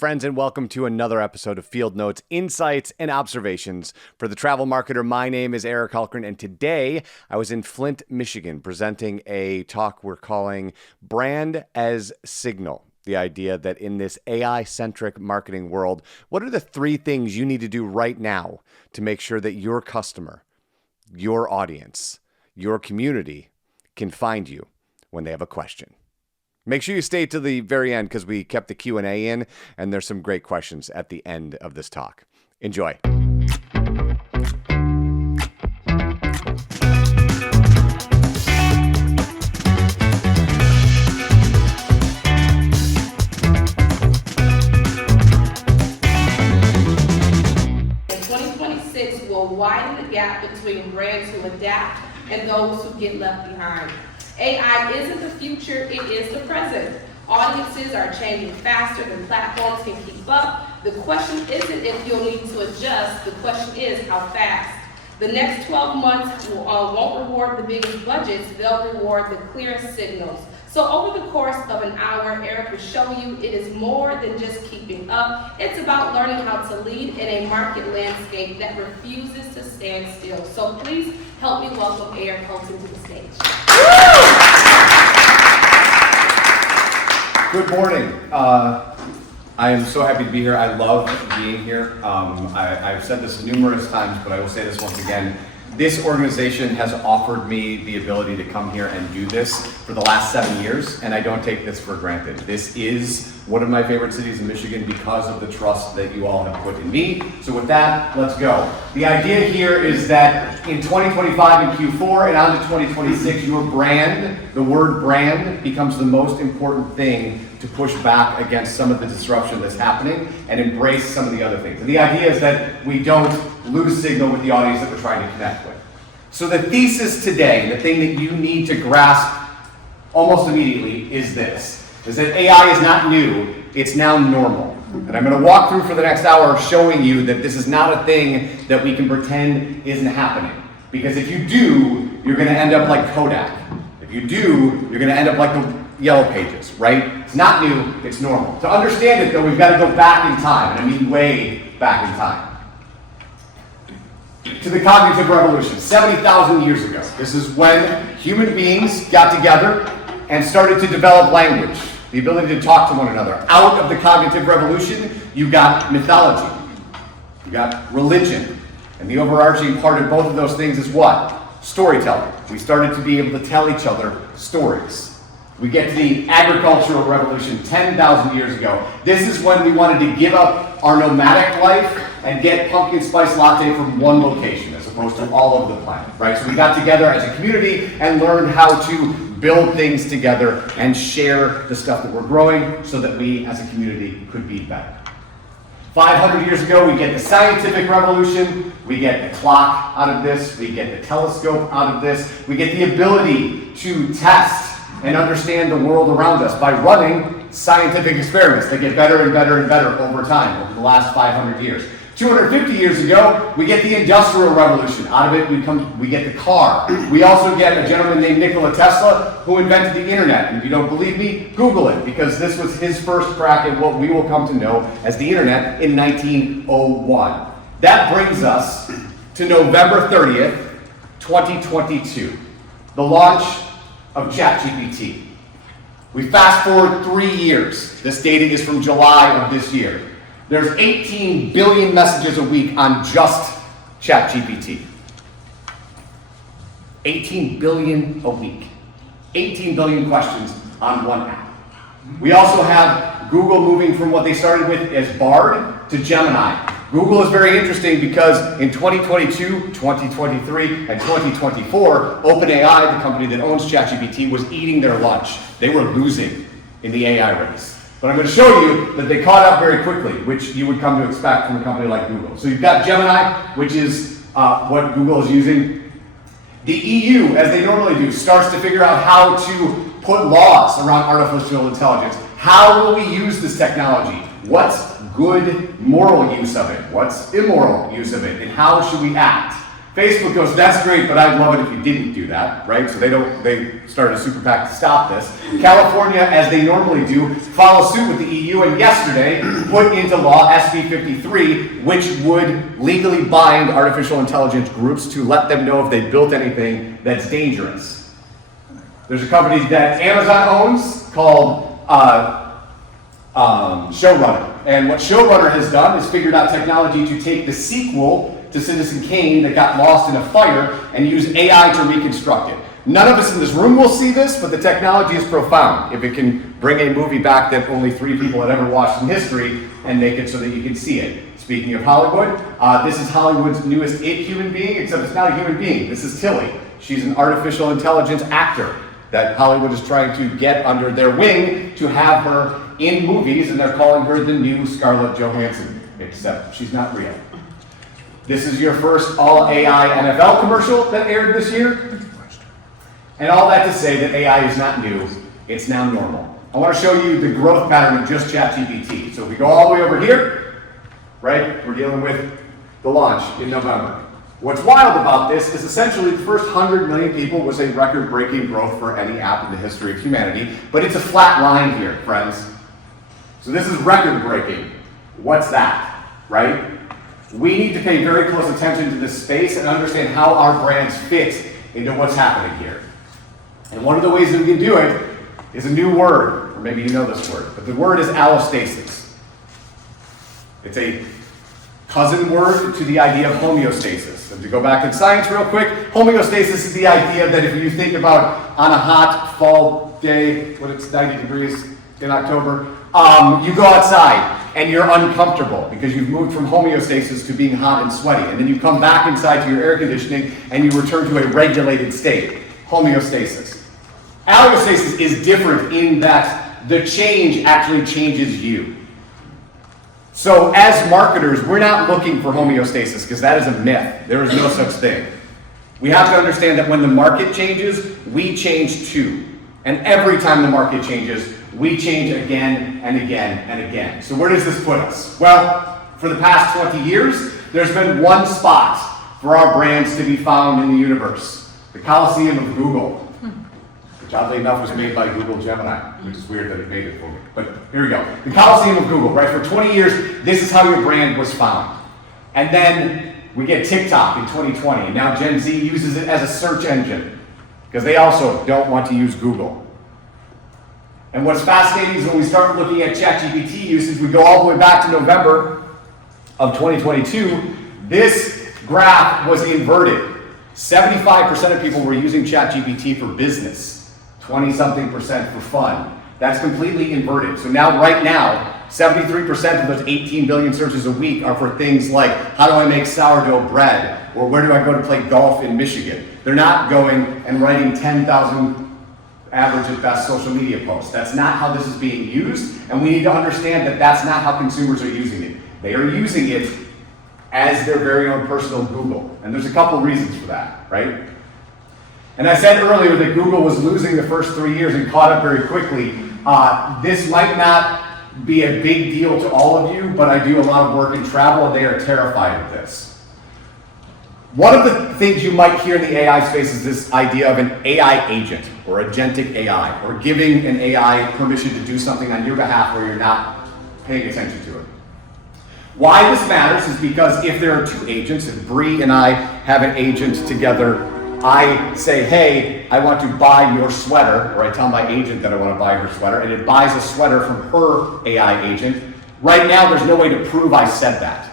friends, and welcome to another episode of Field Notes, Insights, and Observations for the Travel Marketer. My name is Eric Hultgren, and today I was in Flint, Michigan, presenting a talk we're calling Brand as Signal. The idea that in this AI-centric marketing world, what are the three things you need to do right now to make sure that your customer, your audience, your community can find you when they have a question? Make sure you stay to the very end because we kept the Q&A in, and there's some great questions at the end of this talk. Enjoy. Will widen the gap between brands who adapt and those who get left behind. AI isn't the future, it is the present. Audiences are changing faster than platforms can keep up. The question isn't if you'll need to adjust, the question is how fast. The next 12 months won't reward the biggest budgets, they'll reward the clearest signals. So over the course of an hour, Eric will show you it is more than just keeping up. It's about learning how to lead in a market landscape that refuses to stand still. So please help me welcome Eric Hultgren to the stage. Good morning. I am so happy to be here. I love being here. I've said this numerous times, but I will say this once again. This organization has offered me the ability to come here and do this for the last 7 years, and I don't take this for granted. This is one of my favorite cities in Michigan because of the trust that you all have put in me. So with that, let's go. The idea here is that in 2025 in Q4 and on to 2026, your brand, the word brand, becomes the most important thing to push back against some of the disruption that's happening and embrace some of the other things. And the idea is that we don't lose signal with the audience that we're trying to connect with. So the thesis today, the thing that you need to grasp almost immediately is this, is that AI is not new, it's now normal. And I'm going to walk through for the next hour showing you that this is not a thing that we can pretend isn't happening. Because if you do, you're going to end up like Kodak. If you do, you're going to end up like the Yellow Pages, right? It's not new, it's normal. To understand it though, we've got to go back in time, and I mean way back in time. To the cognitive revolution, 70,000 years ago. This is when human beings got together and started to develop language, the ability to talk to one another. Out of the cognitive revolution, you got mythology, you got religion, and the overarching part of both of those things is what? Storytelling. We started to be able to tell each other stories. We get to the agricultural revolution 10,000 years ago. This is when we wanted to give up our nomadic life and get pumpkin spice latte from one location as opposed to all over the planet, right? So we got together as a community and learned how to build things together and share the stuff that we're growing so that we as a community could be better. 500 years ago, we get the scientific revolution, we get the clock out of this, we get the telescope out of this, we get the ability to test and understand the world around us by running scientific experiments that get better and better and better over time, over the last 500 years. 250 years ago, we get the Industrial Revolution. Out of it, we get the car. We also get a gentleman named Nikola Tesla who invented the internet. And if you don't believe me, Google it, because this was his first crack at what we will come to know as the internet in 1901. That brings us to November 30th, 2022, the launch of ChatGPT. We fast forward 3 years. This data is from July of this year. There's 18 billion messages a week on just ChatGPT. 18 billion a week. 18 billion questions on one app. We also have Google moving from what they started with as Bard to Gemini. Google is very interesting because in 2022, 2023, and 2024, OpenAI, the company that owns ChatGPT, was eating their lunch. They were losing in the AI race. But I'm going to show you that they caught up very quickly, which you would come to expect from a company like Google. So you've got Gemini, which is what Google is using. The EU, as they normally do, starts to figure out how to put laws around artificial intelligence. How will we use this technology? What's good moral use of it? What's immoral use of it? And how should we act? Facebook goes, that's great, but I'd love it if you didn't do that, right? So they started a super PAC to stop this. California, as they normally do, follows suit with the EU, and yesterday put into law SB 53, which would legally bind artificial intelligence groups to let them know if they built anything that's dangerous. There's a company that Amazon owns called Showrunner. And what Showrunner has done is figured out technology to take the sequel to Citizen Kane that got lost in a fire and use AI to reconstruct it. None of us in this room will see this, but the technology is profound. If it can bring a movie back that only 3 people had ever watched in history and make it so that you can see it. Speaking of Hollywood, this is Hollywood's newest human being, except it's not a human being. This is Tilly. She's an artificial intelligence actor that Hollywood is trying to get under their wing to have her in movies, and they're calling her the new Scarlett Johansson, except she's not real. This is your first all AI NFL commercial that aired this year. And all that to say that AI is not new, it's now normal. I want to show you the growth pattern of just ChatGPT. So if we go all the way over here, right, we're dealing with the launch in November. What's wild about this is essentially the first 100 million people was a record-breaking growth for any app in the history of humanity, but it's a flat line here, friends. So this is record-breaking. What's that, right? We need to pay very close attention to this space and understand how our brands fit into what's happening here. And one of the ways that we can do it is a new word, or maybe you know this word, but the word is allostasis. It's a cousin word to the idea of homeostasis. And to go back in science real quick, homeostasis is the idea that if you think about on a hot fall day, when it's 90 degrees in October, you go outside and you're uncomfortable because you've moved from homeostasis to being hot and sweaty. And then you come back inside to your air conditioning and you return to a regulated state. Homeostasis. Allostasis is different in that the change actually changes you. So as marketers, we're not looking for homeostasis because that is a myth. There is no such thing. We have to understand that when the market changes, we change too. And every time the market changes, we change again and again and again. So where does this put us? Well, for the past 20 years, there's been one spot for our brands to be found in the universe. The Coliseum of Google. Which oddly enough was made by Google Gemini, which is weird that it made it for me. But here we go. The Coliseum of Google, right? For 20 years, this is how your brand was found. And then we get TikTok in 2020. And now Gen Z uses it as a search engine because they also don't want to use Google. And what's fascinating is when we start looking at ChatGPT usage, we go all the way back to November of 2022, this graph was inverted. 75% of people were using ChatGPT for business, 20-something% for fun. That's completely inverted. So now, right now, 73% of those 18 billion searches a week are for things like, how do I make sourdough bread? Or where do I go to play golf in Michigan? They're not going and writing 10,000 average at best social media posts. That's not how this is being used, and we need to understand that that's not how consumers are using it. They are using it as their very own personal Google, and there's a couple reasons for that, right? And I said earlier that Google was losing the first 3 years and caught up very quickly. This might not be a big deal to all of you, but I do a lot of work in travel, and they are terrified of this. One of the things you might hear in the AI space is this idea of an AI agent or agentic AI, or giving an AI permission to do something on your behalf where you're not paying attention to it. Why this matters is because if there are two agents, if Bree and I have an agent together, I say, hey, I want to buy your sweater, or I tell my agent that I want to buy her sweater, and it buys a sweater from her AI agent. Right now, there's no way to prove I said that.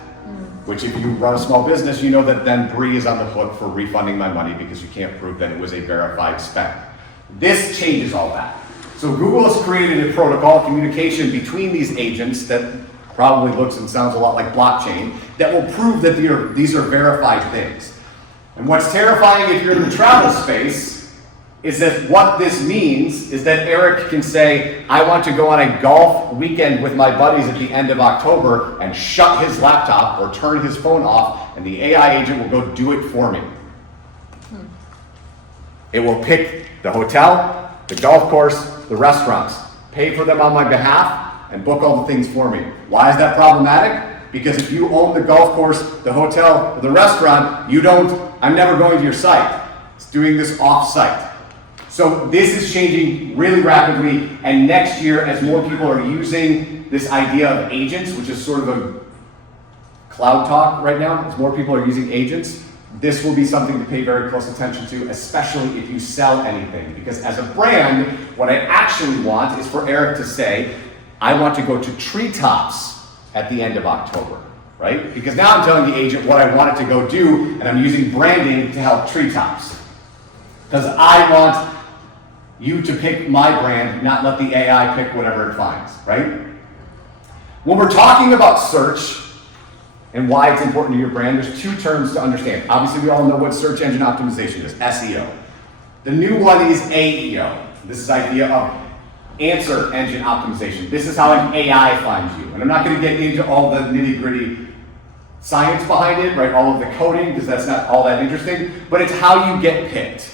Which if you run a small business, you know that then Bree is on the hook for refunding my money because you can't prove that it was a verified spec. This changes all that. So Google has created a protocol, communication between these agents that probably looks and sounds a lot like blockchain, that will prove that these are verified things. And what's terrifying if you're in the travel space is that what this means is that Eric can say, I want to go on a golf weekend with my buddies at the end of October, and shut his laptop or turn his phone off, and the AI agent will go do it for me. It will pick the hotel, the golf course, the restaurants, pay for them on my behalf, and book all the things for me. Why is that problematic? Because if you own the golf course, the hotel, or the restaurant, I'm never going to your site. It's doing this off-site. So this is changing really rapidly, and next year, as more people are using this idea of agents, which is sort of a cloud talk right now, as more people are using agents, this will be something to pay very close attention to, especially if you sell anything. Because as a brand, what I actually want is for Eric to say, I want to go to treetops at the end of October, right? Because now I'm telling the agent what I want it to go do, and I'm using branding to help treetops. Because I want you to pick my brand, not let the AI pick whatever it finds, right? When we're talking about search and why it's important to your brand, there's two terms to understand. Obviously, we all know what search engine optimization is, SEO. The new one is AEO. This is the idea of answer engine optimization. This is how an AI finds you. And I'm not going to get into all the nitty-gritty science behind it, right? All of the coding, because that's not all that interesting, but it's how you get picked.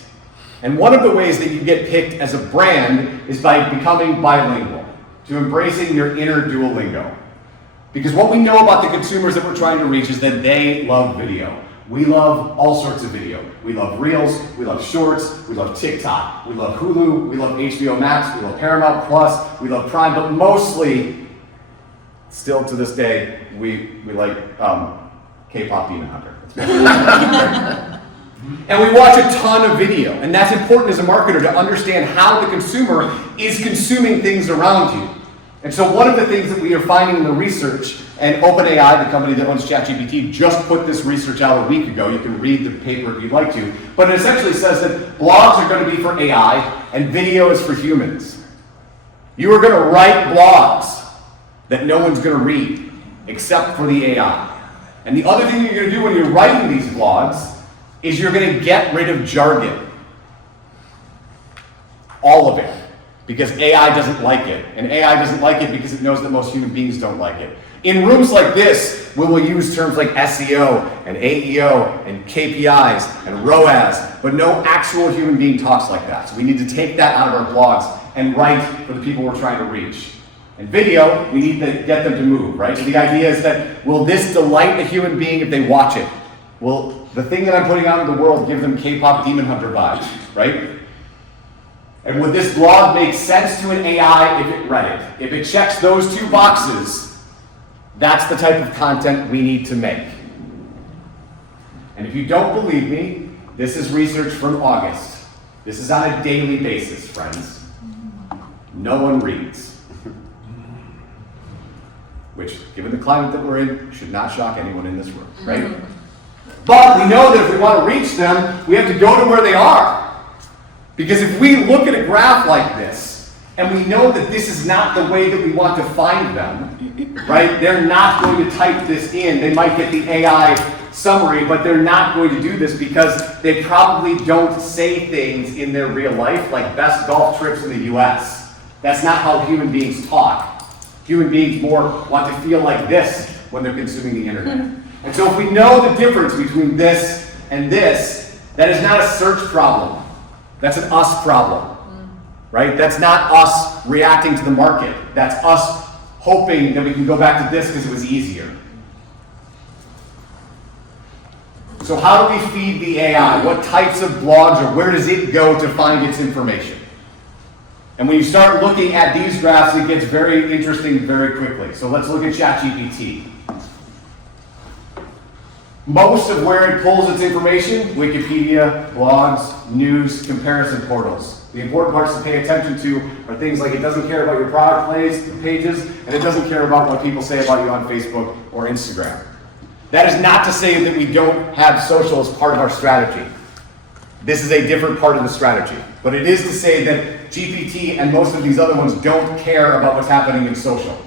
And one of the ways that you get picked as a brand is by becoming bilingual, to embracing your inner Duolingo. Because what we know about the consumers that we're trying to reach is that they love video. We love all sorts of video. We love Reels, we love Shorts, we love TikTok, we love Hulu, we love HBO Max, we love Paramount Plus, we love Prime, but mostly, still to this day, we like K-pop Demon Hunter. And we watch a ton of video, and that's important as a marketer to understand how the consumer is consuming things around you. And so one of the things that we are finding in the research, and OpenAI, the company that owns ChatGPT, just put this research out a week ago. You can read the paper if you'd like to. But it essentially says that blogs are going to be for AI, and video is for humans. You are going to write blogs that no one's going to read, except for the AI. And the other thing you're going to do when you're writing these blogs is you're going to get rid of jargon. All of it. Because AI doesn't like it. And AI doesn't like it because it knows that most human beings don't like it. In rooms like this, we will use terms like SEO and AEO and KPIs and ROAS, but no actual human being talks like that. So we need to take that out of our blogs and write for the people we're trying to reach. And video, we need to get them to move, right? So the idea is that, will this delight a human being if they watch it? Will the thing that I'm putting out in the world give them K-pop Demon Hunter vibes, right? And would this blog make sense to an AI if it read it? If it checks those two boxes, that's the type of content we need to make. And if you don't believe me, this is research from August. This is on a daily basis, friends. No one reads. Which, given the climate that we're in, should not shock anyone in this room, right? But we know that if we want to reach them, we have to go to where they are. Because if we look at a graph like this, and we know that this is not the way that we want to find them, right? They're not going to type this in. They might get the AI summary, but they're not going to do this because they probably don't say things in their real life, like best golf trips in the US. That's not how human beings talk. Human beings more want to feel like this when they're consuming the internet. And so if we know the difference between this and this, that is not a search problem. That's an us problem, right? That's not us reacting to the market. That's us hoping that we can go back to this because it was easier. So how do we feed the AI? What types of blogs, or where does it go to find its information? And when you start looking at these graphs, it gets very interesting very quickly. So let's look at ChatGPT. Most of where it pulls its information, Wikipedia, blogs, news, comparison portals. The important parts to pay attention to are things like it doesn't care about your product pages, and it doesn't care about what people say about you on Facebook or Instagram. That is not to say that we don't have social as part of our strategy. This is a different part of the strategy. But it is to say that GPT and most of these other ones don't care about what's happening in social.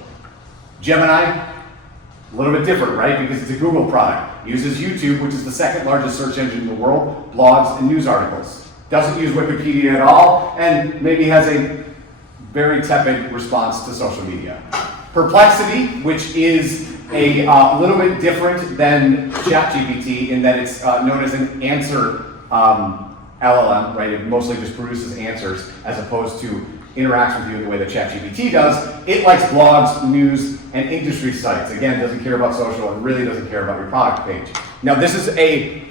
Gemini, a little bit different, right? Because it's a Google product. Uses YouTube, which is the second largest search engine in the world, blogs and news articles. Doesn't use Wikipedia at all, and maybe has a very tepid response to social media. Perplexity, which is a little bit different than ChatGPT in that it's known as an answer LLM, right? It mostly just produces answers as opposed to interacts with you in the way that ChatGPT does. It likes blogs, news, and industry sites. Again, doesn't care about social and really doesn't care about your product page. Now, this is a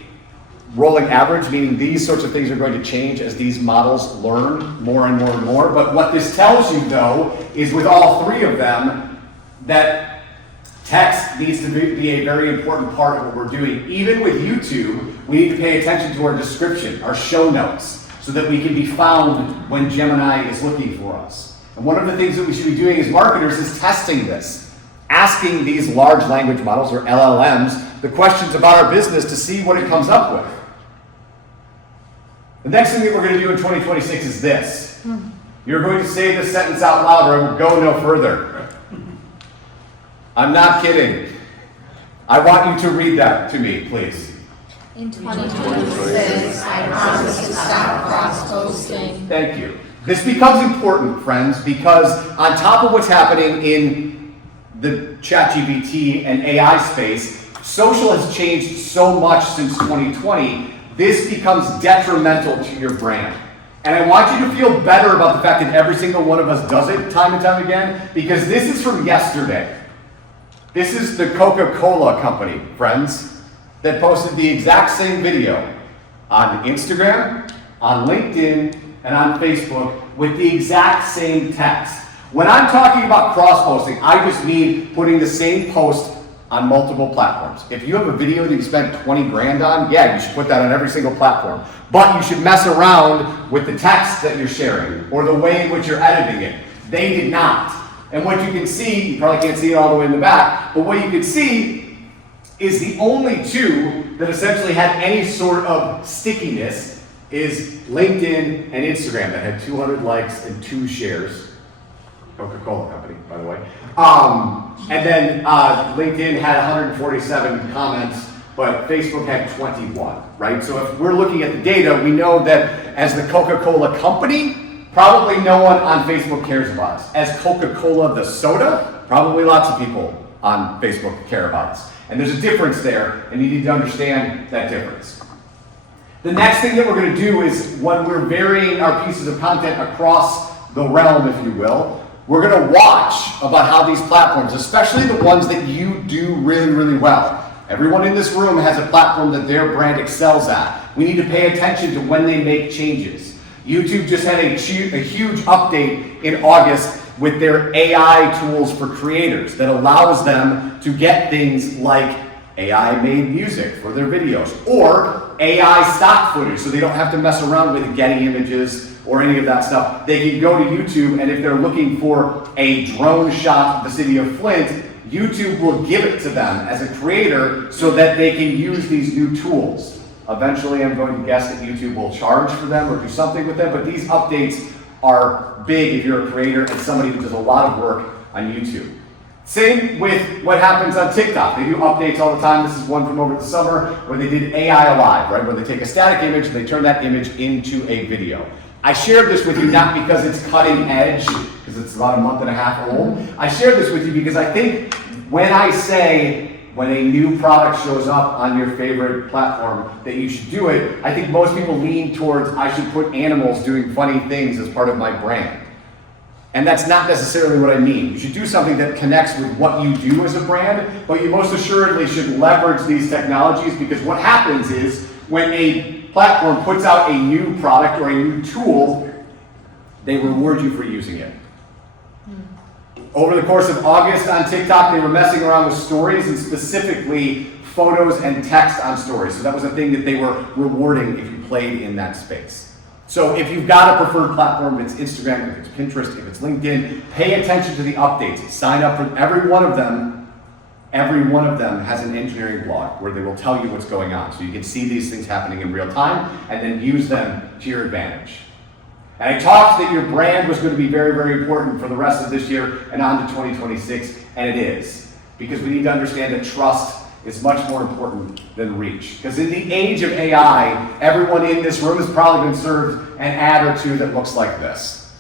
rolling average, meaning these sorts of things are going to change as these models learn more and more and more. But what this tells you, though, is with all three of them, that text needs to be a very important part of what we're doing. Even with YouTube, we need to pay attention to our description, our show notes, so that we can be found when Gemini is looking for us. And one of the things that we should be doing as marketers is testing this, asking these large language models, or LLMs, the questions about our business to see what it comes up with. The next thing that we're going to do in 2026 is this. You're going to say this sentence out loud or I will go no further. I'm not kidding. I want you to read that to me, please. In 2026, I promise to stop cross-posting. Thank you. This becomes important, friends, because on top of what's happening in the ChatGPT and AI space, social has changed so much since 2020, this becomes detrimental to your brand. And I want you to feel better about the fact that every single one of us does it time and time again, because this is from yesterday. This is the Coca-Cola company, friends, that posted the exact same video on Instagram, on LinkedIn, and on Facebook with the exact same text. When I'm talking about cross-posting, I just mean putting the same post on multiple platforms. If you have a video that you spent 20 grand on, yeah, you should put that on every single platform. But you should mess around with the text that you're sharing or the way in which you're editing it. They did not. And what you can see, you probably can't see it all the way in the back, but what you can see is the only two that essentially had any sort of stickiness is LinkedIn and Instagram that had 200 likes and 2 shares. Coca-Cola company, by the way. And then LinkedIn had 147 comments, but Facebook had 21, right? So if we're looking at the data, we know that as the Coca-Cola company, probably no one on Facebook cares about us. As Coca-Cola, the soda, probably lots of people on Facebook care about us. And there's a difference there, and you need to understand that difference. The next thing that we're going to do is when we're varying our pieces of content across the realm, if you will, we're going to watch about how these platforms, especially the ones that you do really, really well. Everyone in this room has a platform that their brand excels at. We need to pay attention to when they make changes. YouTube just had a huge update in August with their AI tools for creators that allows them to get things like AI-made music for their videos or AI stock footage so they don't have to mess around with Getty images or any of that stuff. They can go to YouTube, and if they're looking for a drone shot of the city of Flint, YouTube will give it to them as a creator so that they can use these new tools. Eventually, I'm going to guess that YouTube will charge for them or do something with them, but these updates are big if you're a creator and somebody who does a lot of work on YouTube. Same with what happens on TikTok. They do updates all the time. This is one from over the summer where they did AI Live, right? Where they take a static image and they turn that image into a video. I shared this with you not because it's cutting edge, because it's about a month and a half old. I shared this with you because I think when I say when a new product shows up on your favorite platform that you should do it, I think most people lean towards I should put animals doing funny things as part of my brand. And that's not necessarily what I mean. You should do something that connects with what you do as a brand, but you most assuredly should leverage these technologies because what happens is when a platform puts out a new product or a new tool, they reward you for using it. Over the course of August on TikTok, they were messing around with stories and specifically photos and text on stories. So that was a thing that they were rewarding if you played in that space. So if you've got a preferred platform, if it's Instagram, if it's Pinterest, if it's LinkedIn, pay attention to the updates. Sign up for every one of them. Every one of them has an engineering blog where they will tell you what's going on. So you can see these things happening in real time and then use them to your advantage. And I talked that your brand was going to be very, very important for the rest of this year and on to 2026, and it is. Because we need to understand that trust is much more important than reach. Because in the age of AI, everyone in this room has probably been served an ad or two that looks like this.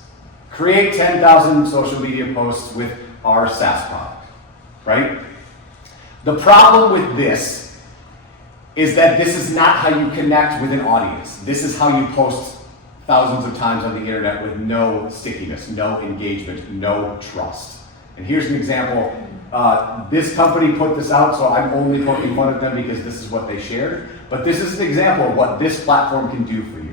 Create 10,000 social media posts with our SaaS product, right? The problem with this is that this is not how you connect with an audience. This is how you post thousands of times on the internet with no stickiness, no engagement, no trust. And here's an example. This company put this out, so I'm only poking fun at them because this is what they shared. But this is an example of what this platform can do for you.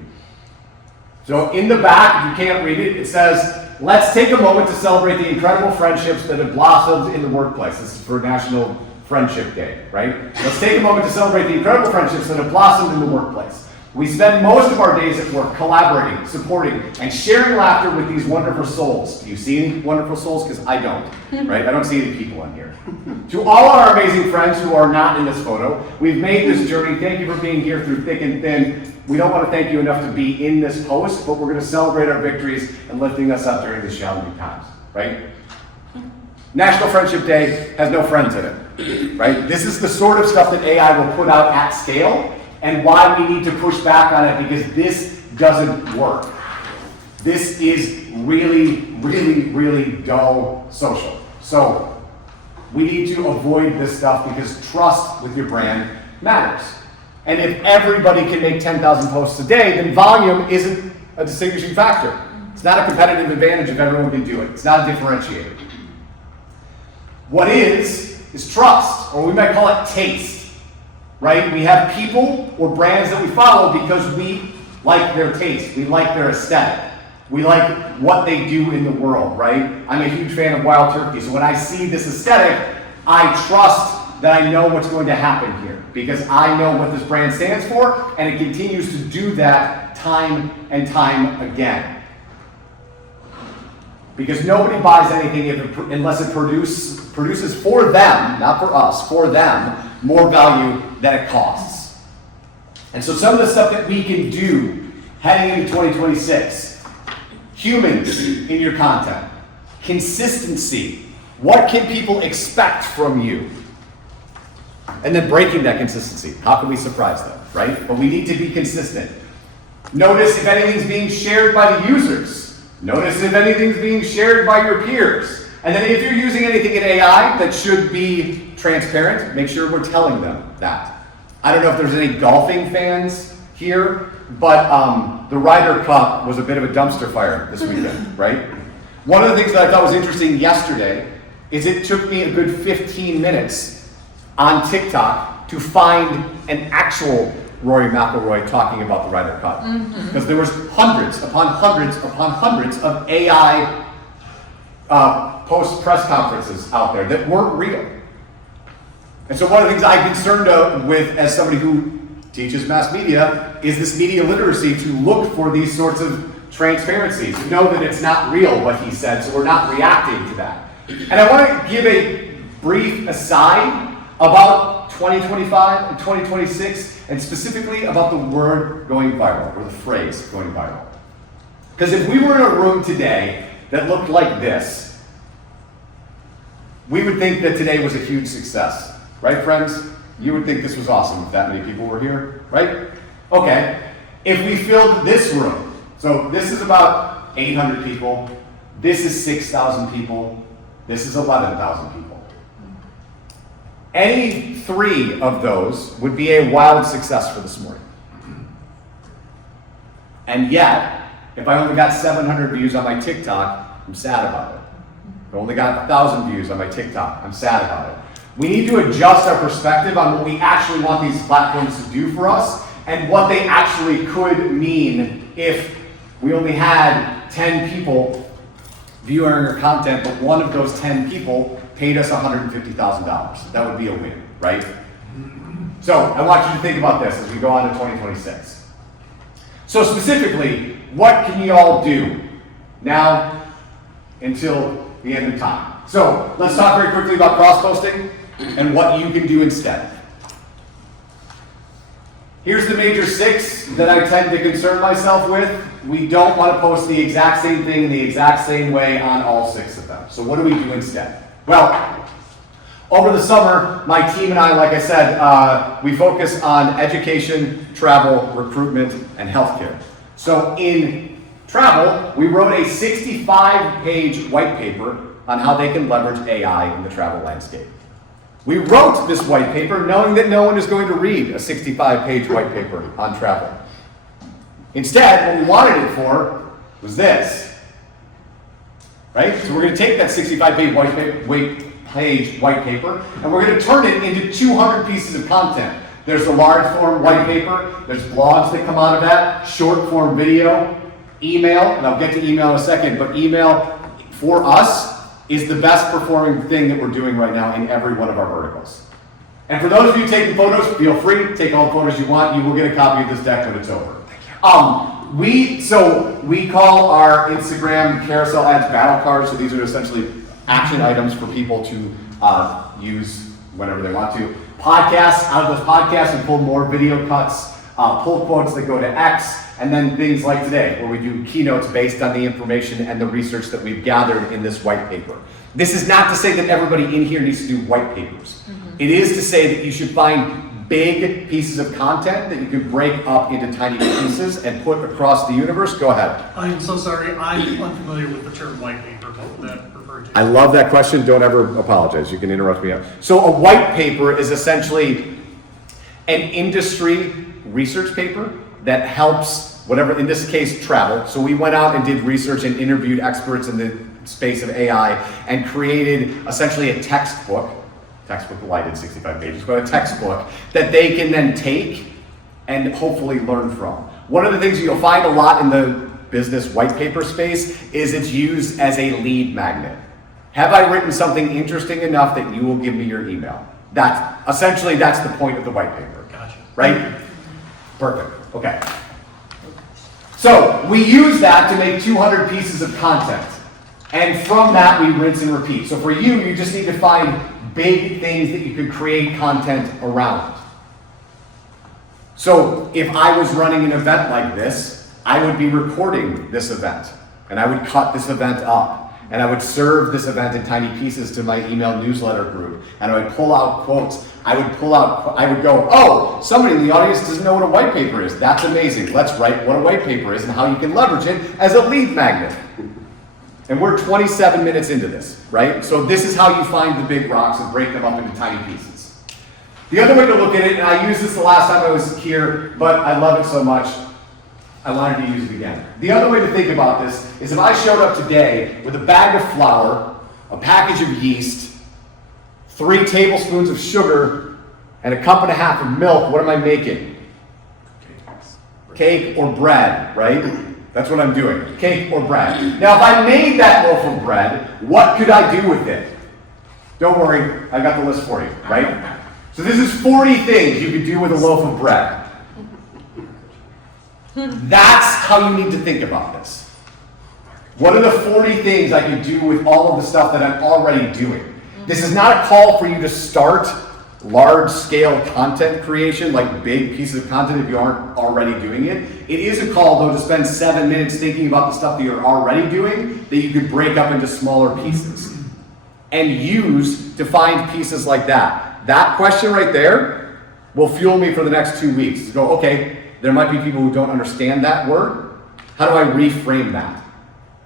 So in the back, if you can't read it, it says, let's take a moment to celebrate the incredible friendships that have blossomed in the workplace. This is for National Friendship Day, right? Let's take a moment to celebrate the incredible friendships that have blossomed in the workplace. We spend most of our days at work collaborating, supporting, and sharing laughter with these wonderful souls. Do you see any wonderful souls? Because I don't, right? I don't see any people in here. To all our amazing friends who are not in this photo, we've made this journey. Thank you for being here through thick and thin. We don't want to thank you enough to be in this post, but we're going to celebrate our victories and lifting us up during these challenging times, right? National Friendship Day has no friends in it, right? This is the sort of stuff that AI will put out at scale, and why we need to push back on it, because this doesn't work. This is really, really, really dull social. So we need to avoid this stuff because trust with your brand matters. And if everybody can make 10,000 posts a day, then volume isn't a distinguishing factor. It's not a competitive advantage if everyone can do it. It's not a differentiator. What is trust, or we might call it taste. Right? We have people or brands that we follow because we like their taste. We like their aesthetic. We like what they do in the world, right? I'm a huge fan of Wild Turkey, so when I see this aesthetic, I trust that I know what's going to happen here because I know what this brand stands for, and it continues to do that time and time again. Because nobody buys anything unless it produces for them, not for us, for them, more value than it costs. And so some of the stuff that we can do heading into 2026, humans in your content, consistency, what can people expect from you? And then breaking that consistency, how can we surprise them, right? But we need to be consistent. Notice if anything's being shared by the users. Notice if anything's being shared by your peers. And then if you're using anything in AI that should be transparent, make sure we're telling them that. I don't know if there's any golfing fans here, but the Ryder Cup was a bit of a dumpster fire this weekend, right? One of the things that I thought was interesting yesterday is it took me a good 15 minutes on TikTok to find an actual Rory McIlroy talking about the Ryder Cup. Because there was hundreds upon hundreds upon hundreds of AI post-press conferences out there that weren't real. And so one of the things I'm concerned with as somebody who teaches mass media is this media literacy to look for these sorts of transparencies, to know that it's not real what he said, so we're not reacting to that. And I want to give a brief aside about 2025 and 2026, and specifically about the word going viral, or the phrase going viral. Because if we were in a room today that looked like this, we would think that today was a huge success. Right, friends? You would think this was awesome if that many people were here, right? Okay, if we filled this room, so this is about 800 people, this is 6,000 people, this is 11,000 people. Any three of those would be a wild success for this morning. And yet, if I only got 700 views on my TikTok, I'm sad about it. If I only got 1,000 views on my TikTok, I'm sad about it. We need to adjust our perspective on what we actually want these platforms to do for us and what they actually could mean if we only had 10 people viewing our content, but one of those 10 people paid us $150,000. That would be a win, right? So I want you to think about this as we go on to 2026. So specifically, what can you all do now until the end of time? So let's talk very quickly about cross-posting and what you can do instead. Here's the major 6 that I tend to concern myself with. We don't want to post the exact same thing in the exact same way on all 6 of them. So what do we do instead? Well, over the summer, my team and I, like I said, we focus on education, travel, recruitment, and healthcare. So in travel, we wrote a 65-page white paper on how they can leverage AI in the travel landscape. We wrote this white paper knowing that no one is going to read a 65-page white paper on travel. Instead, what we wanted it for was this, right? So we're going to take that 65-page white paper, and we're going to turn it into 200 pieces of content. There's the large form white paper, there's blogs that come out of that, short form video, email, and I'll get to email in a second, but email for us is the best performing thing that we're doing right now in every one of our verticals. And for those of you taking photos, feel free to take all the photos you want. You will get a copy of this deck when it's over. We call our Instagram carousel ads battle cards. So these are essentially action items for people to use whenever they want to. Podcasts, out of those podcasts, we pull more video cuts, pull quotes that go to X, and then things like today, where we do keynotes based on the information and the research that we've gathered in this white paper. This is not to say that everybody in here needs to do white papers. It is to say that you should find big pieces of content that you can break up into tiny pieces and put across the universe. Go ahead. I'm so sorry, I'm unfamiliar with the term white paper. What would that refer to? I love that question. Don't ever apologize. You can interrupt me. So a white paper is essentially an industry research paper that helps whatever, in this case, travel. So we went out and did research and interviewed experts in the space of AI and created essentially a textbook lighted 65 pages, but a textbook that they can then take and hopefully learn from. One of the things you'll find a lot in the business white paper space is it's used as a lead magnet. Have I written something interesting enough that you will give me your email? That's the point of the white paper. Gotcha. Right? Perfect. Okay. So we use that to make 200 pieces of content. And from that, we rinse and repeat. So for you, you just need to find big things that you could create content around. So if I was running an event like this, I would be recording this event, and I would cut this event up, and I would serve this event in tiny pieces to my email newsletter group, and I would pull out quotes. I would go, oh, somebody in the audience doesn't know what a white paper is. That's amazing. Let's write what a white paper is and how you can leverage it as a lead magnet. And we're 27 minutes into this, right? So this is how you find the big rocks and break them up into tiny pieces. The other way to look at it, and I used this the last time I was here, but I love it so much, I wanted to use it again. The other way to think about this is if I showed up today with a bag of flour, a package of yeast, 3 tablespoons of sugar, and a cup and a half of milk, what am I making? Cake or bread, right? That's what I'm doing, cake or bread. Now, if I made that loaf of bread, what could I do with it? Don't worry, I got the list for you, right? So this is 40 things you could do with a loaf of bread. That's how you need to think about this. What are the 40 things I could do with all of the stuff that I'm already doing? This is not a call for you to start large-scale content creation, like big pieces of content if you aren't already doing it. It is a call, though, to spend 7 minutes thinking about the stuff that you're already doing that you could break up into smaller pieces and use to find pieces like that. That question right there will fuel me for the next 2 weeks. To go, okay, there might be people who don't understand that word. How do I reframe that?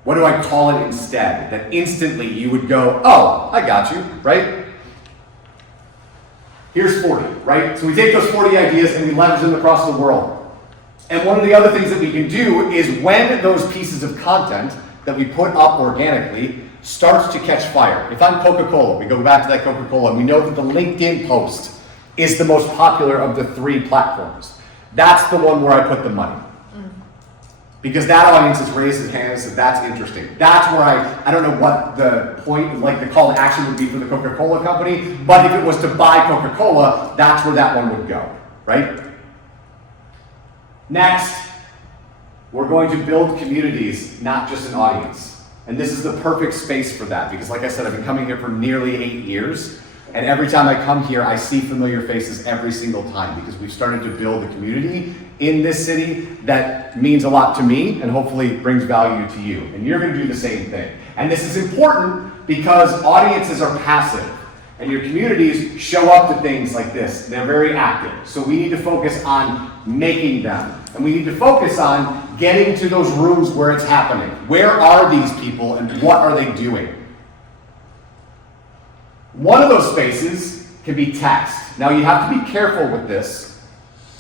What do I call it instead? That instantly you would go, oh, I got you, right? Here's 40, right? So we take those 40 ideas and we leverage them across the world. And one of the other things that we can do is when those pieces of content that we put up organically starts to catch fire. If I'm Coca-Cola, we go back to that Coca-Cola, and we know that the LinkedIn post is the most popular of the 3 platforms. That's the one where I put the money. Because that audience has raised their hand and said, that's interesting. That's where I don't know what the point, like the call to action would be for the Coca-Cola company, but if it was to buy Coca-Cola, that's where that one would go, right? Next, we're going to build communities, not just an audience. And this is the perfect space for that, because like I said, I've been coming here for nearly 8 years, and every time I come here, I see familiar faces every single time, because we've started to build a community in this city that means a lot to me and hopefully brings value to you. And you're going to do the same thing. And this is important because audiences are passive and your communities show up to things like this. They're very active. So we need to focus on making them. And we need to focus on getting to those rooms where it's happening. Where are these people and what are they doing? One of those spaces can be text. Now you have to be careful with this,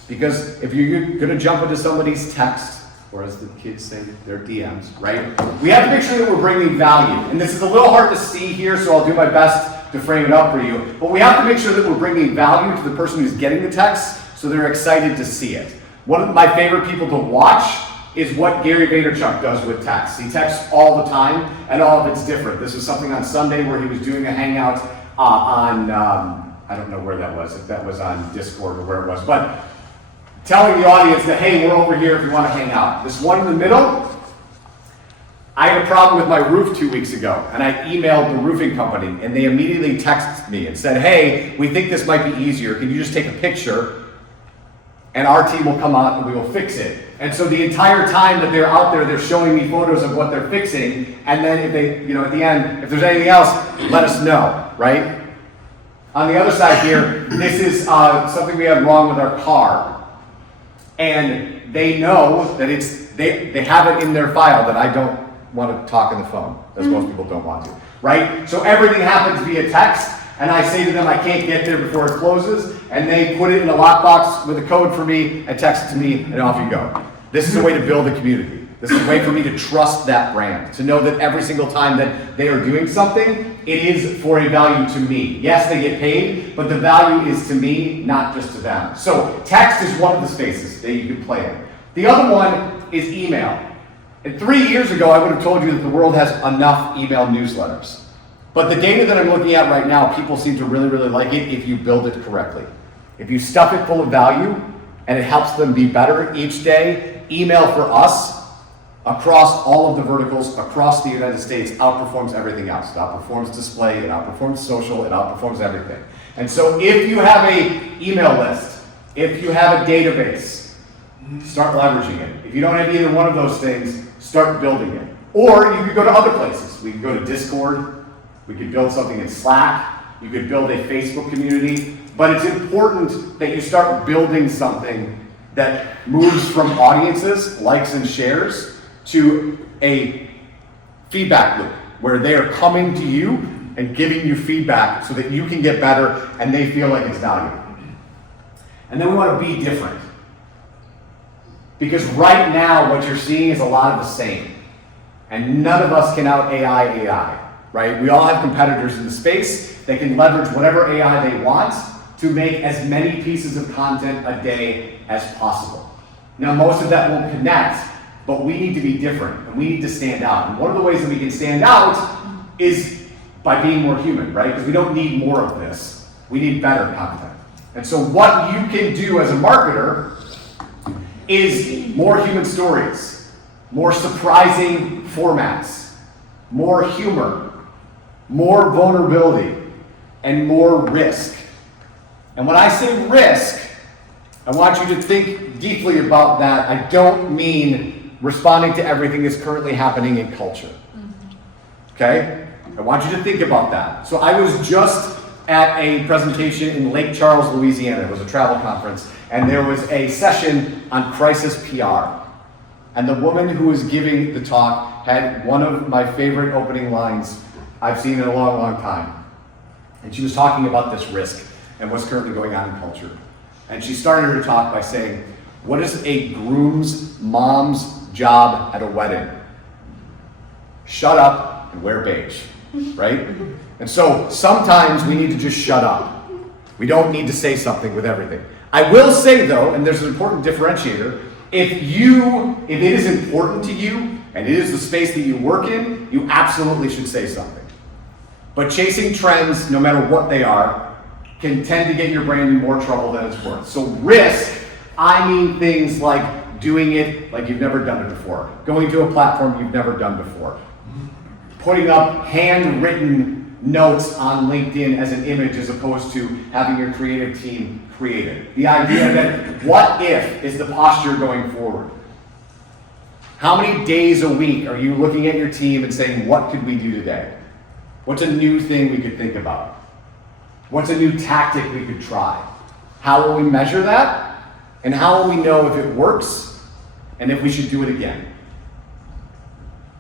because if you're going to jump into somebody's text, or as the kids say, their DMs, right? We have to make sure that we're bringing value. And this is a little hard to see here, so I'll do my best to frame it up for you. But we have to make sure that we're bringing value to the person who's getting the text so they're excited to see it. One of my favorite people to watch is what Gary Vaynerchuk does with text. He texts all the time, and all of it's different. This was something on Sunday where he was doing a hangout on, I don't know where that was, if that was on Discord or where it was, but telling the audience that, hey, we're over here if you want to hang out. This one in the middle, I had a problem with my roof 2 weeks ago, and I emailed the roofing company, and they immediately texted me and said, hey, we think this might be easier. Can you just take a picture, and our team will come out and we will fix it. And so the entire time that they're out there, they're showing me photos of what they're fixing, and then if they, at the end, if there's anything else, let us know, right? On the other side here, this is something we have wrong with our car. And they know that they have it in their file that I don't want to talk on the phone, as most people don't want to, right? So everything happens via text, and I say to them, I can't get there before it closes, and they put it in a lockbox with a code for me and text it to me, and off you go. This is a way to build a community. This is a way for me to trust that brand, to know that every single time that they are doing something, it is for a value to me. Yes, they get paid, but the value is to me, not just to them. So text is one of the spaces that you can play in. The other one is email. And 3 years ago, I would have told you that the world has enough email newsletters. But the data that I'm looking at right now, people seem to really, really like it if you build it correctly. If you stuff it full of value and it helps them be better each day, email for us across all of the verticals across the United States outperforms everything else. It outperforms display, it outperforms social, it outperforms everything. And so if you have an email list, if you have a database, start leveraging it. If you don't have either one of those things, start building it. Or you could go to other places. We could go to Discord, we could build something in Slack, you could build a Facebook community, but it's important that you start building something that moves from audiences, likes and shares, to a feedback loop where they are coming to you and giving you feedback so that you can get better and they feel like it's valuable. And then we want to be different. Because right now what you're seeing is a lot of the same. And none of us can out AI, right? We all have competitors in the space that can leverage whatever AI they want to make as many pieces of content a day as possible. Now, most of that won't connect, but we need to be different and we need to stand out. And one of the ways that we can stand out is by being more human, right? Because we don't need more of this. We need better content. And so what you can do as a marketer is more human stories, more surprising formats, more humor, more vulnerability, and more risk. And when I say risk, I want you to think deeply about that. I don't mean responding to everything that's currently happening in culture. Okay? I want you to think about that. So I was just at a presentation in Lake Charles, Louisiana. It was a travel conference, and there was a session on crisis PR. And the woman who was giving the talk had one of my favorite opening lines I've seen in a long, long time. And she was talking about this risk and what's currently going on in culture. And she started her talk by saying, what is a groom's mom's job at a wedding? Shut up and wear beige, right? And so sometimes we need to just shut up. We don't need to say something with everything. I will say though, and there's an important differentiator, if it is important to you and it is the space that you work in, you absolutely should say something. But chasing trends, no matter what they are, can tend to get your brand in more trouble than it's worth. So risk, I mean things like doing it like you've never done it before, going to a platform you've never done before, putting up handwritten notes on LinkedIn as an image as opposed to having your creative team create it. The idea that what if is the posture going forward. How many days a week are you looking at your team and saying, what could we do today? What's a new thing we could think about? What's a new tactic we could try? How will we measure that? And how will we know if it works and if we should do it again?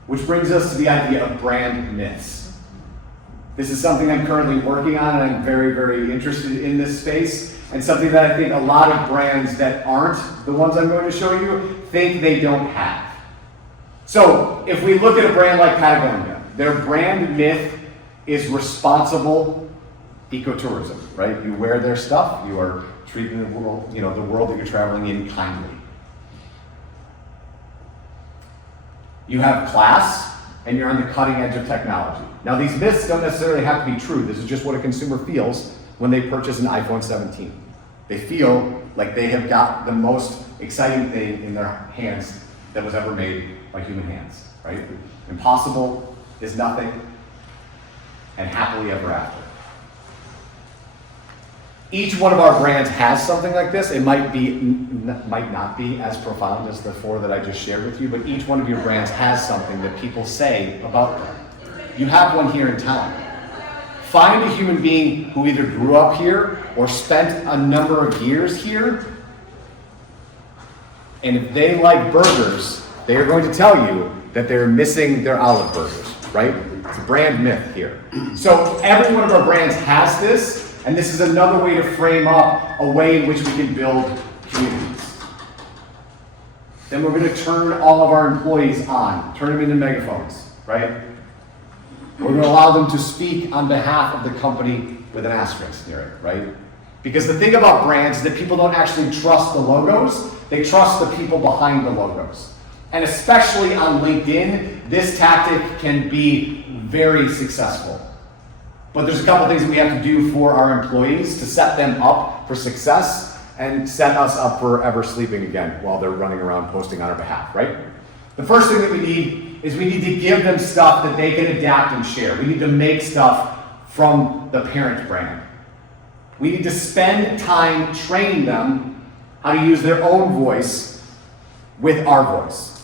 Which brings us to the idea of brand myths. This is something I'm currently working on, and I'm very, very interested in this space, and something that I think a lot of brands that aren't the ones I'm going to show you think they don't have. So if we look at a brand like Patagonia, their brand myth is responsible ecotourism, right? You wear their stuff, you are treating the world, the world that you're traveling in kindly. You have class, and you're on the cutting edge of technology. Now, these myths don't necessarily have to be true. This is just what a consumer feels when they purchase an iPhone 17. They feel like they have got the most exciting thing in their hands that was ever made by human hands, right? Impossible is nothing, and happily ever after. Each one of our brands has something like this. It might not be as profound as the 4 that I just shared with you, but each one of your brands has something that people say about them. You have one here in town. Find a human being who either grew up here or spent a number of years here, and if they like burgers, they are going to tell you that they're missing their olive burgers, right? It's a brand myth here. So every one of our brands has this, and this is another way to frame up a way in which we can build communities. Then we're going to turn all of our employees on, turn them into megaphones, right? We're going to allow them to speak on behalf of the company with an asterisk near it, right? Because the thing about brands is that people don't actually trust the logos, they trust the people behind the logos. And especially on LinkedIn, this tactic can be very successful. But there's a couple things that we have to do for our employees to set them up for success and set us up for ever sleeping again while they're running around posting on our behalf, right? The first thing that we need is we need to give them stuff that they can adapt and share. We need to make stuff from the parent brand. We need to spend time training them how to use their own voice with our voice.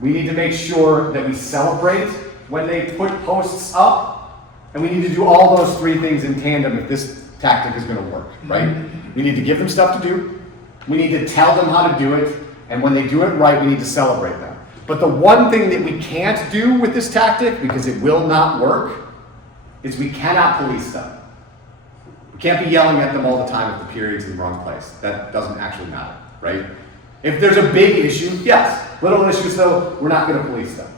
We need to make sure that we celebrate when they put posts up, and we need to do all those 3 things in tandem if this tactic is going to work, right? We need to give them stuff to do, we need to tell them how to do it, and when they do it right, we need to celebrate them. But the one thing that we can't do with this tactic, because it will not work, is we cannot police them. We can't be yelling at them all the time if the period's in the wrong place. That doesn't actually matter, right? If there's a big issue, yes. Little issues, though, we're not going to police them.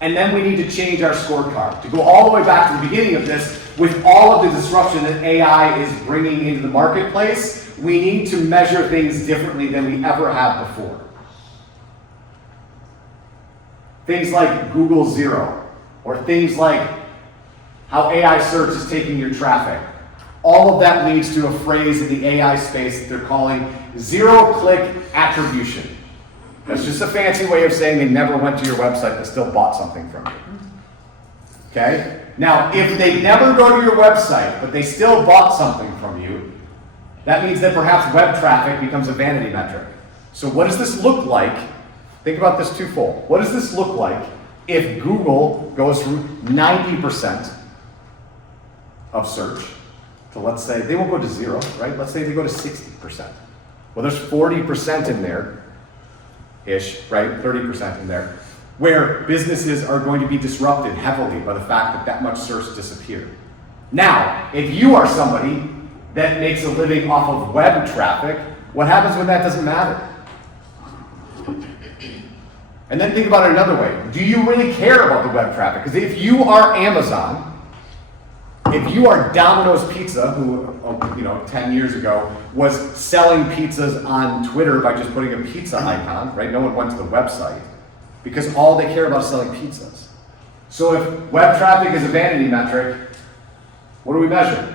And then we need to change our scorecard. To go all the way back to the beginning of this, with all of the disruption that AI is bringing into the marketplace, we need to measure things differently than we ever have before. Things like Google Zero, or things like how AI search is taking your traffic. All of that leads to a phrase in the AI space that they're calling zero-click attribution. That's just a fancy way of saying they never went to your website but still bought something from you. Okay? Now, if they never go to your website but they still bought something from you, that means that perhaps web traffic becomes a vanity metric. So what does this look like? Think about this twofold. What does this look like if Google goes from 90% of search to, let's say, they won't go to 0, right? Let's say they go to 60%. Well, there's 40% in there-ish, right? 30% in there, where businesses are going to be disrupted heavily by the fact that that much search disappeared. Now, if you are somebody that makes a living off of web traffic, what happens when that doesn't matter? And then think about it another way. Do you really care about the web traffic? Because if you are Amazon, if you are Domino's Pizza, who 10 years ago was selling pizzas on Twitter by just putting a pizza icon, right? No one went to the website because all they care about is selling pizzas. So if web traffic is a vanity metric, what do we measure?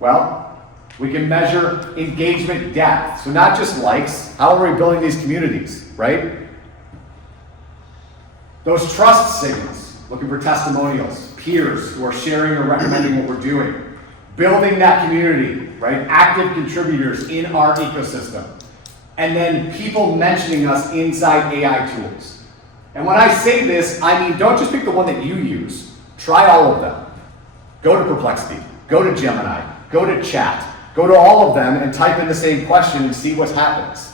Well, we can measure engagement depth. So not just likes, how are we building these communities, right? Those trust signals, looking for testimonials, peers who are sharing or recommending what we're doing, building that community, right? Active contributors in our ecosystem. And then people mentioning us inside AI tools. And when I say this, I mean, don't just pick the one that you use. Try all of them. Go to Perplexity, go to Gemini, go to Chat, go to all of them and type in the same question and see what happens.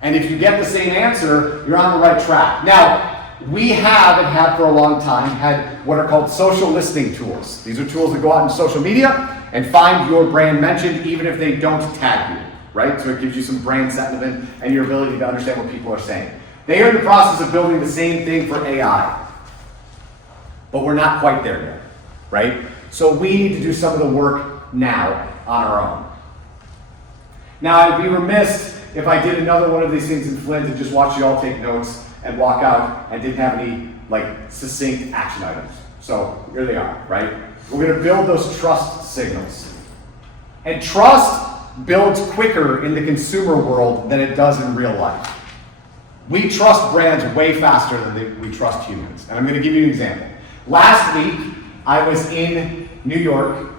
And if you get the same answer, you're on the right track. Now, we have, and have for a long time, had what are called social listening tools. These are tools that go out in social media and find your brand mentioned even if they don't tag you. right? So it gives you some brand sentiment and your ability to understand what people are saying. They are in the process of building the same thing for AI, but we're not quite there yet, right? So we need to do some of the work now on our own. Now, I'd be remiss if I did another one of these things in Flint and just watch you all take notes and walk out and didn't have any succinct action items. So here they are, right? We're going to build those trust signals. And trust builds quicker in the consumer world than it does in real life. We trust brands way faster than we trust humans. And I'm going to give you an example. Last week, I was in New York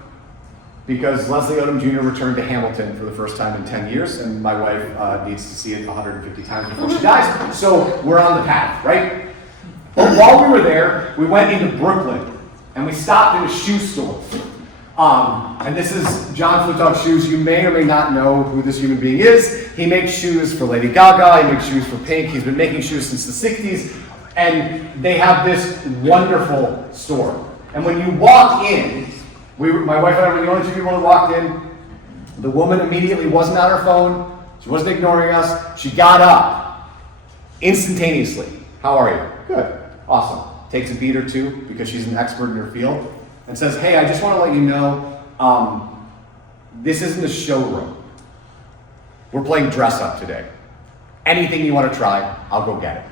because Leslie Odom Jr. returned to Hamilton for the first time in 10 years, and my wife needs to see it 150 times before she dies. So we're on the path, right? But while we were there, we went into Brooklyn, and we stopped in a shoe store. And this is John Flutog Shoes. You may or may not know who this human being is. He makes shoes for Lady Gaga, he makes shoes for Pink, he's been making shoes since the 60s, and they have this wonderful store. And when you walk in, my wife and I were the only two people that walked in. The woman immediately wasn't on her phone, she wasn't ignoring us, she got up instantaneously. How are you? Good, awesome. Takes a beat or two because she's an expert in her field and says, hey, I just want to let you know, this isn't a showroom. We're playing dress up today. Anything you want to try, I'll go get it.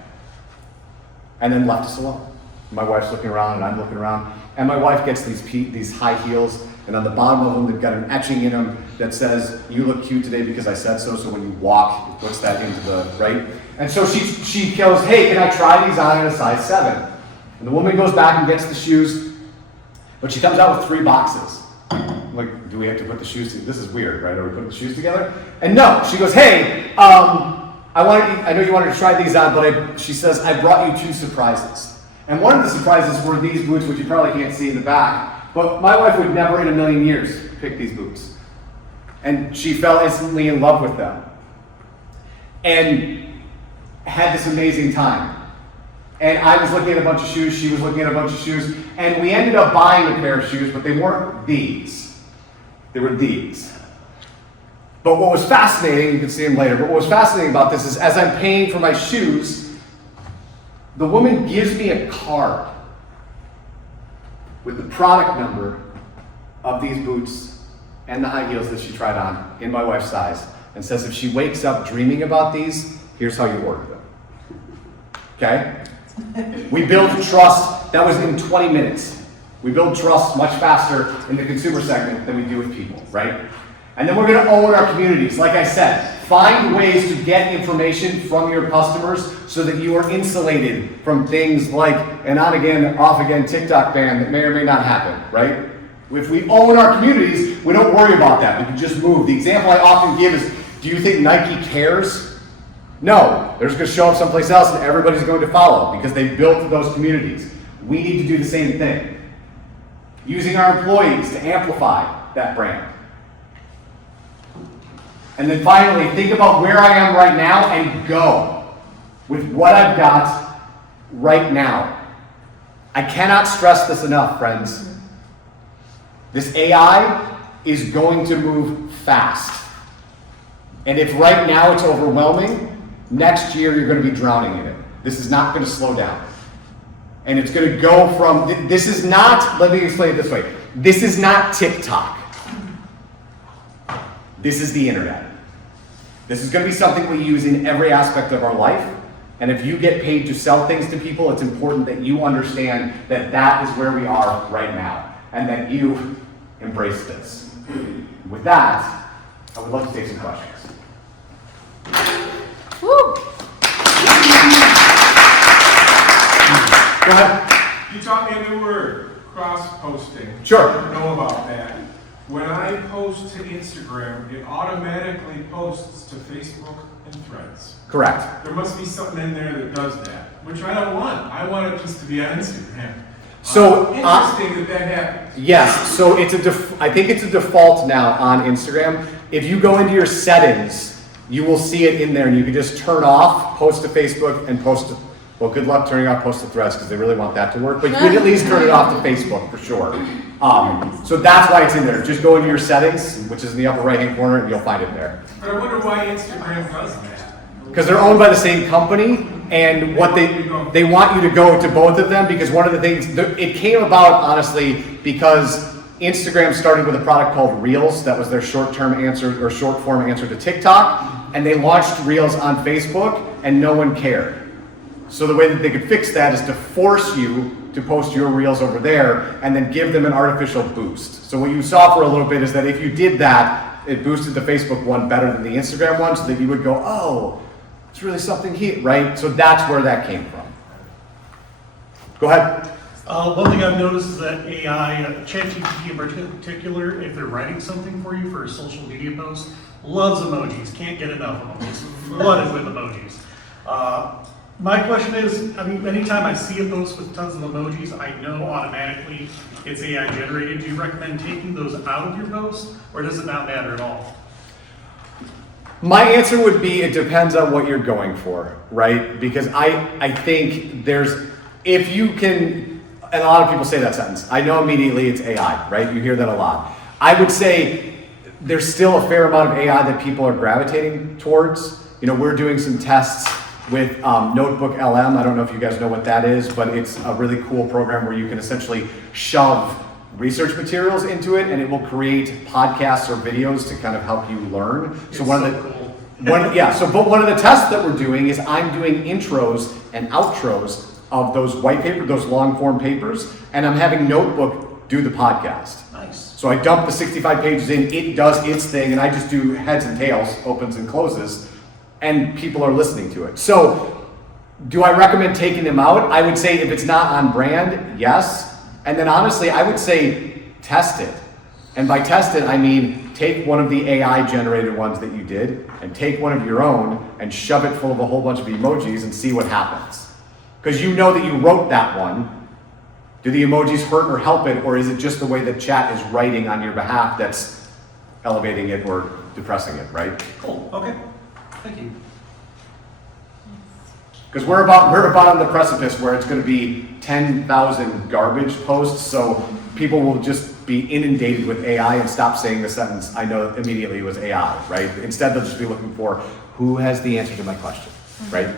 And then left us alone. My wife's looking around and I'm looking around. And my wife gets these high heels, and on the bottom of them, they've got an etching in them that says, you look cute today because I said so, so when you walk, it puts that into the, right? And so she goes, hey, can I try these on in a size 7? And the woman goes back and gets the shoes, but she comes out with 3 boxes. I'm like, do we have to put the shoes together? This is weird, right? Are we putting the shoes together? And no, she goes, hey, I know you wanted to try these on, but she says, I brought you 2 surprises. And one of the surprises were these boots, which you probably can't see in the back, but my wife would never in a million years pick these boots. And she fell instantly in love with them. And had this amazing time. And I was looking at a bunch of shoes, she was looking at a bunch of shoes, and we ended up buying a pair of shoes, but they weren't these. They were these. But what was fascinating, you can see them later, but what was fascinating about this is as I'm paying for my shoes, the woman gives me a card with the product number of these boots and the high heels that she tried on in my wife's size and says if she wakes up dreaming about these, here's how you order them. Okay? We build trust. That was in 20 minutes. We build trust much faster in the consumer segment than we do with people, right? And then we're going to own our communities. Like I said, find ways to get information from your customers so that you are insulated from things like an on-again, off-again TikTok ban that may or may not happen, right? If we own our communities, we don't worry about that. We can just move. The example I often give is, do you think Nike cares? No. They're just going to show up someplace else and everybody's going to follow because they built those communities. We need to do the same thing. Using our employees to amplify that brand. And then finally, think about where I am right now and go with what I've got right now. I cannot stress this enough, friends. This AI is going to move fast. And if right now it's overwhelming, next year you're going to be drowning in it. This is not going to slow down. And it's going to go from, this is not, let me explain it this way. This is not TikTok. This is the internet. This is going to be something we use in every aspect of our life. And if you get paid to sell things to people, it's important that you understand that that is where we are right now. And that you embrace this. With that, I would love to take some questions. Woo! Go ahead. You taught me a new word, cross-posting. Sure. I didn't know about that. When I post to Instagram, it automatically posts to Facebook and Threads. Correct. There must be something in there that does that, which I don't want. I want it just to be on Instagram. So interesting that happens. Yes. So it's I think it's a default now on Instagram. If you go into your settings, you will see it in there, and you can just turn off post to Facebook and post to Well, good luck turning off post to threads because they really want that to work. But you can at least turn it off to Facebook for sure. So that's why it's in there. Just go into your settings, which is in the upper right-hand corner, and you'll find it there. But I wonder why Instagram does that. Because they're owned by the same company, and what they want you to go to both of them, because one of the things, it came about honestly because Instagram started with a product called Reels. That was their short-term answer or short-form answer to TikTok, and they launched Reels on Facebook, and no one cared. So the way that they could fix that is to force you to post your Reels over there, and then give them an artificial boost. So what you saw for a little bit is that if you did that, it boosted the Facebook one better than the Instagram one, so that you would go, oh, it's really something here, right? So that's where that came from. Go ahead. One thing I've noticed is that AI, ChatGPT in particular, if they're writing something for you for a social media post, loves emojis, can't get enough of them. It's flooded with emojis. My question is, I mean, anytime I see a post with tons of emojis, I know automatically it's AI generated. Do you recommend taking those out of your post, or does it not matter at all? My answer would be it depends on what you're going for, right? Because I think if you can, and a lot of people say that sentence, I know immediately it's AI, right? You hear that a lot. I would say there's still a fair amount of AI that people are gravitating towards. You know, we're doing some tests with Notebook LM. I don't know if you guys know what that is, but it's a really cool program where you can essentially shove research materials into it, and it will create podcasts or videos to kind of help you learn. So one of the tests that we're doing is I'm doing intros and outros of those white paper, those long form papers, and I'm having Notebook do the podcast. Nice. So I dump the 65 pages in, it does its thing, and I just do heads and tails, opens and closes, and people are listening to it. So do I recommend taking them out? I would say if it's not on brand, yes. And then honestly, I would say test it. And by test it, I mean take one of the AI generated ones that you did and take one of your own and shove it full of a whole bunch of emojis and see what happens. Because you know that you wrote that one. Do the emojis hurt or help it, or is it just the way that chat is writing on your behalf that's elevating it or depressing it, right? Cool, okay, thank you. Because we're about on the precipice where it's going to be 10,000 garbage posts, so people will just be inundated with AI and stop saying the sentence, I know immediately it was AI, right? Instead, they'll just be looking for who has the answer to my question, right?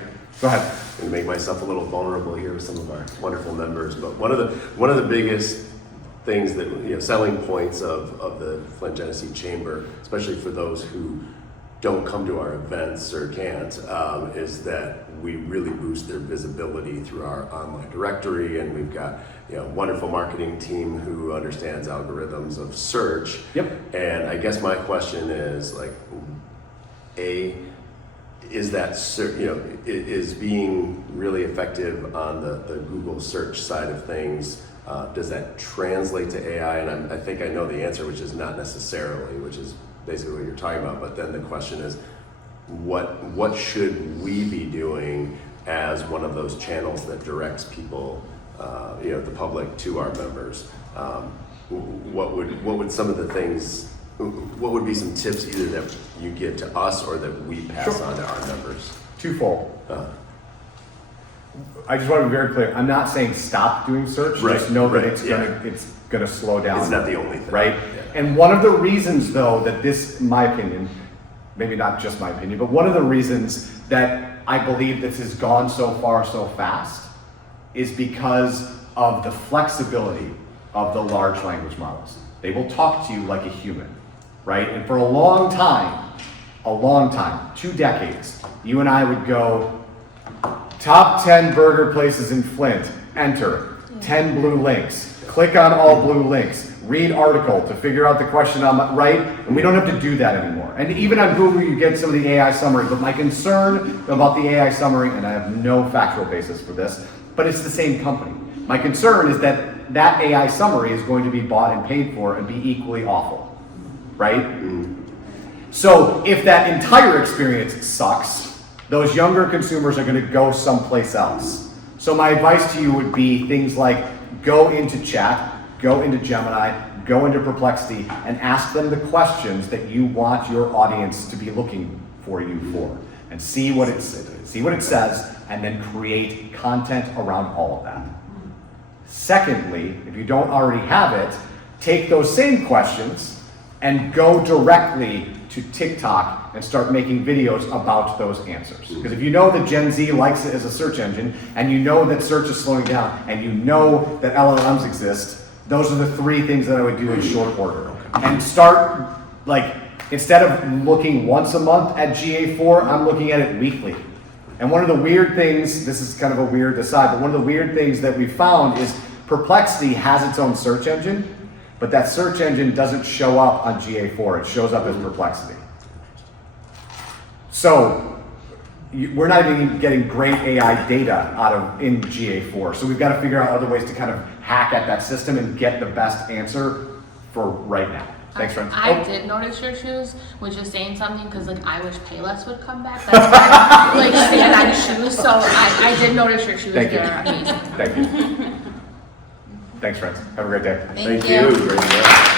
Go ahead. I'm going to make myself a little vulnerable here with some of our wonderful members, but one of the biggest things that, selling points of the Flint Genesee Chamber, especially for those who don't come to our events or can't, is that we really boost their visibility through our online directory, and we've got a wonderful marketing team who understands algorithms of search. Yep. And I guess my question is is that is being really effective on the Google search side of things? Does that translate to AI? And I think I know the answer, which is not necessarily, which is basically what you're talking about. But then the question is, what should we be doing as one of those channels that directs people, the public, to our members? What would some of the things? What would be some tips either that you give to us or that we pass on to our members? Twofold. I just want to be very clear. I'm not saying stop doing search. Right, Just know that right, it's gonna slow down. It's not the only thing, right? Yeah. And one of the reasons, though, that this, in my opinion, maybe not just my opinion, but one of the reasons that I believe this has gone so far so fast is because of the flexibility of the large language models. They will talk to you like a human, right? And for a long time, 2 decades, you and I would go, top 10 burger places in Flint, enter, 10 blue links, click on all blue links, read article to figure out the question on, right? And we don't have to do that anymore. And even on Google, you get some of the AI summary, but my concern about the AI summary, and I have no factual basis for this, but it's the same company. My concern is that that AI summary is going to be bought and paid for and be equally awful, right? So if that entire experience sucks, those younger consumers are going to go someplace else. So my advice to you would be things like go into chat, go into Gemini, go into Perplexity, and ask them the questions that you want your audience to be looking for you for. and see what it says, and then create content around all of that. Secondly, if you don't already have it, take those same questions and go directly to TikTok and start making videos about those answers. Because if you know that Gen Z likes it as a search engine, and you know that search is slowing down, and you know that LLMs exist, those are the three things that I would do in short order. And start, like, instead of looking once a month at GA4, I'm looking at it weekly. And one of the weird things, this is kind of a weird aside, but one of the weird things that we found is Perplexity has its own search engine, but that search engine doesn't show up on GA4, it shows up as Perplexity. So we're not even getting great AI data in GA4, so we've got to figure out other ways to kind of hack at that system and get the best answer for right now. Thanks, friends. I did notice your shoes, which is saying something, because like I wish Payless would come back. That's why I like stand on shoes. So I did notice your shoes. Thank you. They're amazing. Thank you. Thanks, friends. Have a great day. Thank you. Great job.